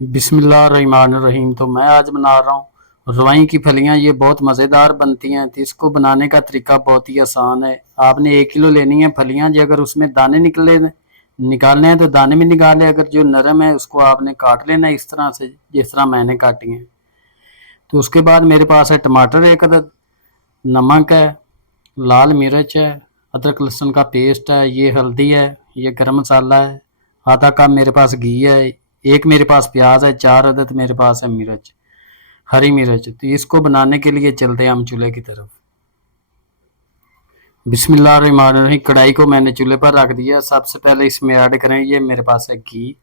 बिस्मिल्लाहिर्रहमानिर्रहीम। तो मैं आज बना रहा हूँ रवाई की फलियाँ। ये बहुत मज़ेदार बनती हैं। तो इसको बनाने का तरीका बहुत ही आसान है। आपने 1 किलो लेनी है फलियाँ जी। अगर उसमें दाने निकालने हैं तो दाने भी निकाले। अगर जो नरम है उसको आपने काट लेना है इस तरह से, जिस तरह मैंने काटी हैं। तो उसके बाद मेरे पास है टमाटर 1 अदद, नमक है, लाल मिर्च है, अदरक लहसुन का पेस्ट है, ये हल्दी है, ये गरम मसाला है, आधा कप मेरे पास घी है, एक मेरे पास प्याज है, 4 अदद मेरे पास है मिर्च, हरी मिर्च। तो इसको बनाने के लिए चलते हैं हम चूल्हे की तरफ। बिस्मिल्लाहिर्रहमानिर्रहीम। कढ़ाई को मैंने चूल्हे पर रख दिया। सबसे पहले इसमें ऐड करें, ये मेरे पास है घी।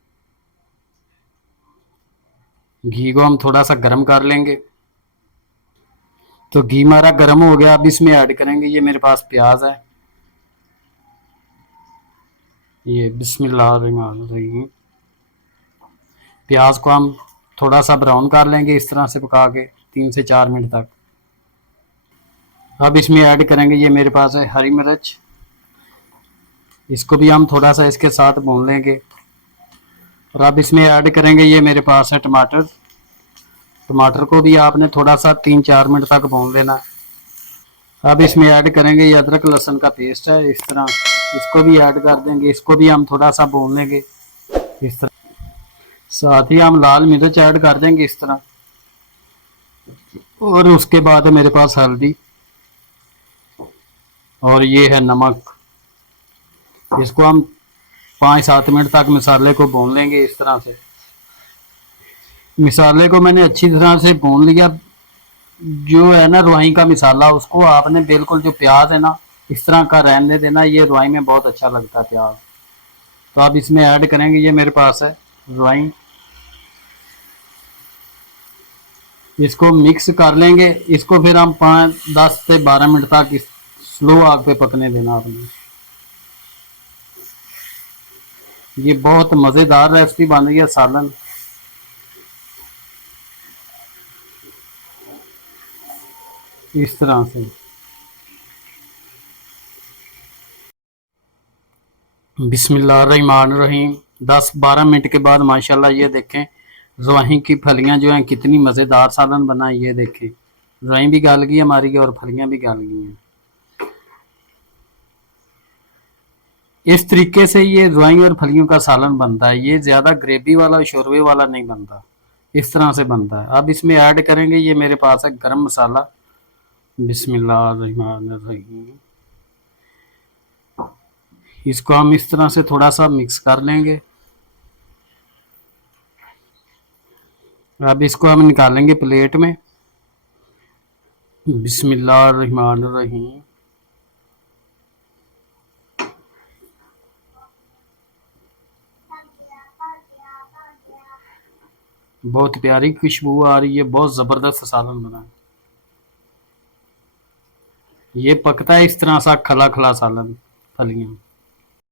घी को हम थोड़ा सा गर्म कर लेंगे। तो घी हमारा गर्म हो गया। अब इसमें ऐड करेंगे, ये मेरे पास प्याज है। ये बिस्मिल्लाहिर्रहमानिर्रहीम। प्याज को हम थोड़ा सा ब्राउन कर लेंगे इस तरह से पका के 3 से 4 मिनट तक। अब इसमें ऐड करेंगे, ये मेरे पास है हरी मिर्च। इसको भी हम थोड़ा सा इसके साथ भून लेंगे। और अब इसमें ऐड करेंगे, ये मेरे पास है टमाटर। टमाटर को भी आपने थोड़ा सा 3-4 मिनट तक भून लेना। अब इसमें ऐड करेंगे, ये अदरक लहसुन का पेस्ट है इस तरह। इसको भी ऐड कर देंगे। इसको भी हम थोड़ा सा भून लेंगे इस तरह। साथ ही हम लाल मिर्च ऐड कर देंगे इस तरह। और उसके बाद है मेरे पास हल्दी और ये है नमक। इसको हम 5-7 मिनट तक मसाले को भून लेंगे इस तरह से। मसाले को मैंने अच्छी तरह से भून लिया। जो है ना रुआई का मसाला, उसको आपने बिल्कुल, जो प्याज है ना, इस तरह का रहने देना। ये रुआई में बहुत अच्छा लगता है प्याज। तो अब इसमें ऐड करेंगे, ये मेरे पास है रुआई। इसको मिक्स कर लेंगे। इसको फिर हम 5-10 से 12 मिनट तक स्लो आग पे पकने देना आपने। ये बहुत मज़ेदार रेसिपी बन रही है, सालन इस तरह से। बिस्मिल्लाहिर्रहमानिर्रहीम। 10-12 मिनट के बाद माशाल्लाह ये देखें रवाही की फलियां जो हैं कितनी मज़ेदार सालन बना है। ये देखें रवाही भी गल गई हमारी और फलियां भी गल गई हैं। इस तरीके से ये रवाई और फलियों का सालन बनता है। ये ज़्यादा ग्रेवी वाला शोरबे वाला नहीं बनता, इस तरह से बनता है। अब इसमें ऐड करेंगे, ये मेरे पास है गरम मसाला। बिस्मिल्लाहिर्रहमानिर्रहीम। इसको हम इस तरह से थोड़ा सा मिक्स कर लेंगे। अब इसको हम निकालेंगे प्लेट में। बिस्मिल्लाहिर्रहमानिर्रहीम। बहुत प्यारी खुशबू आ रही है, बहुत ज़बरदस्त सालन बना है। ये पकता है इस तरह सा खला खला सालन फलियां।